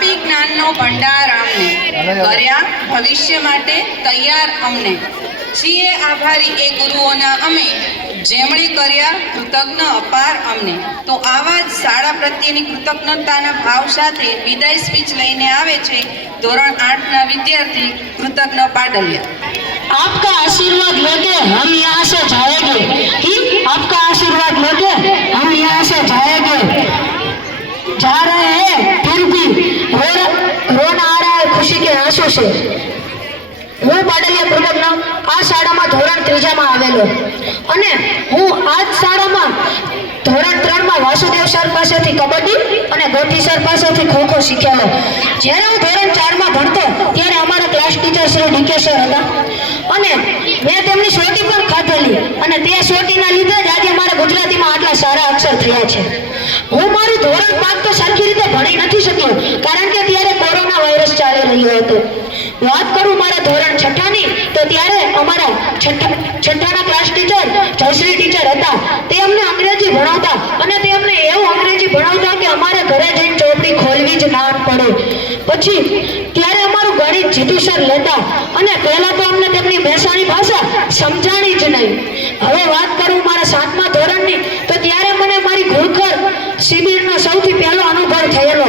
આપી જ્ઞાનનો ભંડાર અમને કર્યા ભવિષ્ય માટે તૈયાર અમને છીએ આભારી એ ગુરુઓના અમે જેમણે કર્યા કૃતજ્ઞ અપાર અમને તો આવા જ શાળા પ્રત્યેની કૃતજ્ઞતાના ભાવ સાથે વિદાય સ્પીચ લઈને આવે છે ધોરણ આઠના વિદ્યાર્થી કૃતજ્ઞ પાડલિયા आपका आशीर्वाद लेके हम यहाँ से जाएंगे कि आपका आशीर्वाद लेके થશે હું બાડલિયા પૂર્વજના આ શાળામાં ધોરણ ત્રીજામાં આવેલો. અને હું આ શાળામાં ધોરણ ત્રણમાં વાસુદેવ સર પાસેથી કબડ્ડી અને ગોઠી સર પાસેથી ખો ખો શીખેલો જ્યારે હું ધોરણ ચારમાં ભણતો, ત્યારે અમારા class teacher Shri DK sir હતા. અને મેં તેમની સોટી પણ ખાધેલી. અને તે સોટીના લીધે જ આજે અમારા ગુજરાતીમાં આટલા સારા અક્ષર થયા છે. હું મારું ધોરણ પાક તો સરખી રીતે ભણી નથી રહ્યો હતો. વાત કરું મારા ધોરણ છઠ્ઠાની, તો ત્યારે અમારા છઠ્ઠા, છઠ્ઠાના ક્લાસ ટીચર જયશ્રી ટીચર હતા. તે અમને અંગ્રેજી ભણાવતા અને તે અમને એવું અંગ્રેજી ભણાવતા કે અમારે ઘરે જઈને ચોપડી ખોલવી જ ના પડે. પછી ત્યારે અમારું ગણિત જીતુ સર લેતા અને પહેલા તો અમને તેમની મહેસાણી ભાષા સમજાણી જ નહીં. હવે વાત કરું મારા સાતમા ધોરણની તો ત્યારે મને મારી ઘુડખર શિબિરનો સૌથી પહેલો અનુભવ થયેલો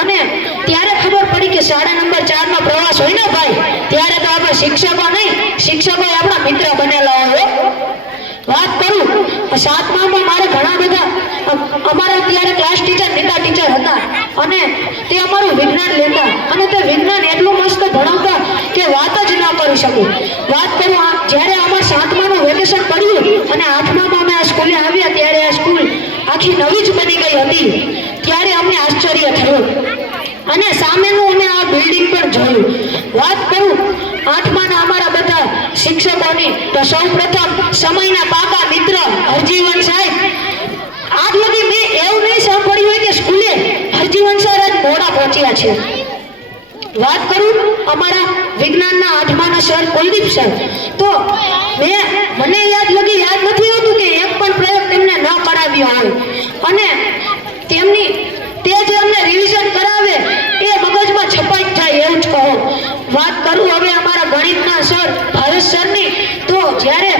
અને ત્યારે ખબર પડી કે શાળા નંબર ચારનો પ્રવાસ હોય ને ભાઈ, ત્યારે તો આપણે શિક્ષકો નહીં શિક્ષકો આપણા મિત્ર બનેલા હોય વાત કરું સાતમામાં મારે ઘણા બધા અમારા ત્યારે ક્લાસ ટીચર નીતા ટીચર હતા. અને તે અમારું વિજ્ઞાન લેતા. અને તે વિજ્ઞાન એટલું મસ્ત ભણાવતા કે વાત જ ના કરી શકું. વાત કરું જ્યારે અમારે સાતમાનું વેકેશન પડ્યું, અને આઠમામાં અમે આ સ્કૂલે આવ્યા, ત્યારે આ સ્કૂલ આખી નવી જ બની ગઈ હતી. ત્યારે અમને આશ્ચર્ય થયું. અને સામેનું અમે આ બિલ્ડિંગ પણ જોયું. વાત કરું, આઠમાના અમારા બધા શિક્ષકોની, તો સૌ પ્રથમ સમયના પાકા મિત્ર હરજીવન સાહેબ. આજ લગી મેં એવું નહીં સાંભળ્યું હોય કે સ્કૂલે હરજીવન સર આજ મોડા પહોંચ્યા છે. વાત કરું, અમારા વિજ્ઞાનના આઠમાના સર કુલદીપ સર. તો મેં મને યાદ લગી યાદ નથી આવતું કે એક પણ પ્રયોગ તેમને ન કરાવ્યો હોય અને તેમની તે જે અમને રિવિઝન કરાવે એ મગજમાં છપાઈ જ જાય એવું જ કહો વાત કરું હવે અમારા ગણિતના સર ભાવેશ સરની તો જ્યારે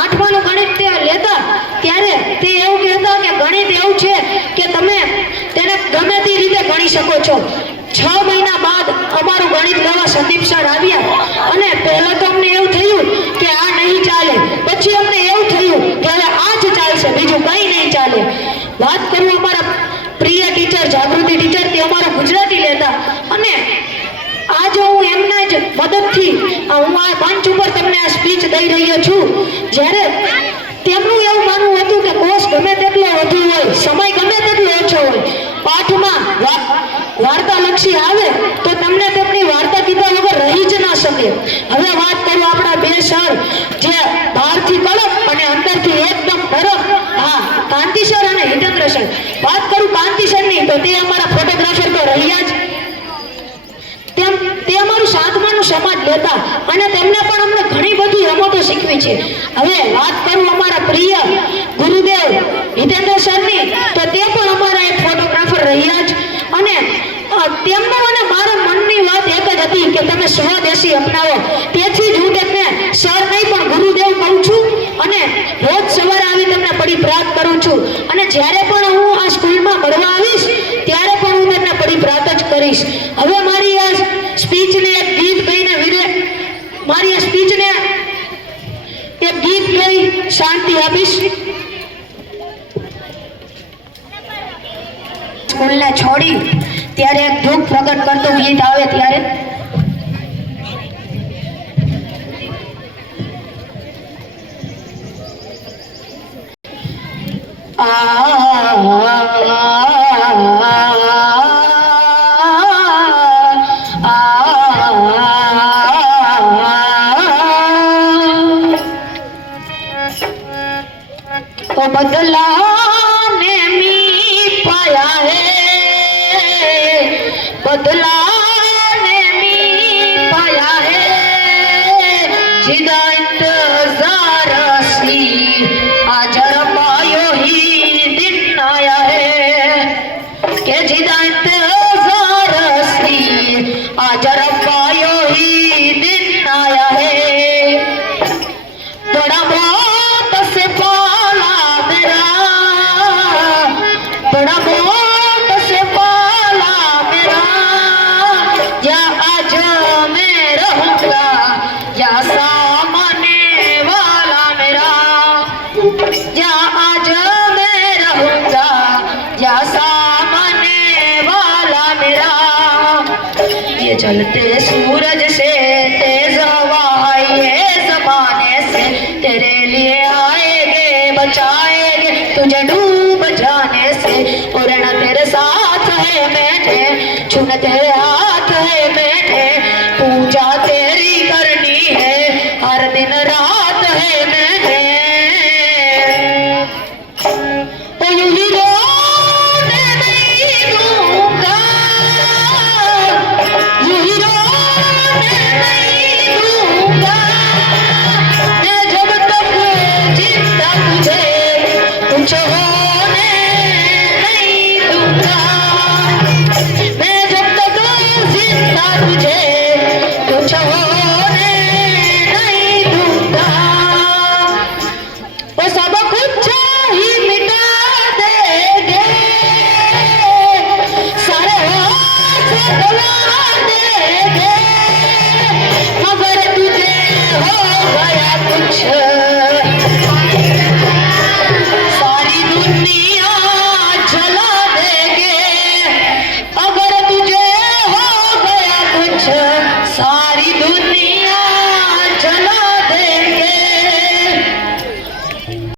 આઠમાનું ગણિત તે લેતા ત્યારે તે એવું કહેતા કે ગણિત એવું છે કે તમે તેને ગમે તે રીતે ગણી શકો છો. છ મહિના બાદ અમારું ગણિત લેવા સંદીપ સર આવ્યા અને પહેલા તો અમને એવું થયું કે આ નહીં ચાલે. પછી અમને એવું થયું કે હવે આ જ ચાલશે, બીજું કંઈ નહીં ચાલે. વાત કરું અમારા પ્રિય ટીચર જાગૃતિ ટીચર તે અમારા ગુજરાતી લેતા અને આજે હું એમના જ મદદથી હું આ મંચ ઉપર તમને આ સ્પીચ દઈ રહ્યો છું. જ્યારે તેમનું એવું માનવું હતું કે કોર્સ ગમે તેટલો વધુ હોય, સમય ગમે તેટલો ઓછો હોય વા- વાર્તાલક્ષી આવે તો તમને તેમની વાર્તા કીધા વગર રહી જ ના શકે. હવે વાત કરું આપણા બે સર, જે બહારથી કડક અને અંદરથી એકદમ નરમ, હા, કાંતિ અને હિતેન્દ્ર સર. વાત કરું કાંતિ સરની, તો તે અમારા ફોટોગ્રાફર તો રહ્યા જ. તેમ, તે અમારું સાતમાનું સમાજ લેતા અને તેમને પણ અમને ઘણી બધી રમતો શીખવી છે. હવે વાત કરું અમારા પ્રિય ગુરુદેવ હિતેન્દ્ર સરની તો તે પણ અમારા એક ફોટોગ્રાફર રહ્યા જ અને અ, તેમનું અને મારા મનની વાત એક જ હતી કે તમે સ્વદેશી અપનાવો તેથી જ હું તેમને સર નહીં પણ ગુરુદેવ કહું છું અને રોજ સવારે આવી તમને પરિપ્રાત કરું છું અને જ્યારે પણ હું આ સ્કૂલમાં મળવા આવીશ ત્યારે પણ હું તેમને પરિપ્રાત જ કરીશ હવે મારી આ સ્પીચને એક ગીત કહીને વિરે મારી આ સ્પીચને એક ગીત કહી શાંતિ આપીશ? સ્કૂલને છોડી ત્યારે એક દુઃખ પ્રગટ કરતું ગીત આવે ત્યારે. तो बदलाने मी पाया है बदलाने मी पाया है जिदा इंतजार सी आजर पायो ही दिन आया है के जिदा चलते सूरज से तेज हवा ये जमाने से तेरे लिए आएंगे बचाएंगे तुझे डूब जाने से और न तेरे साथ है मैंने चुन तेरे हाथ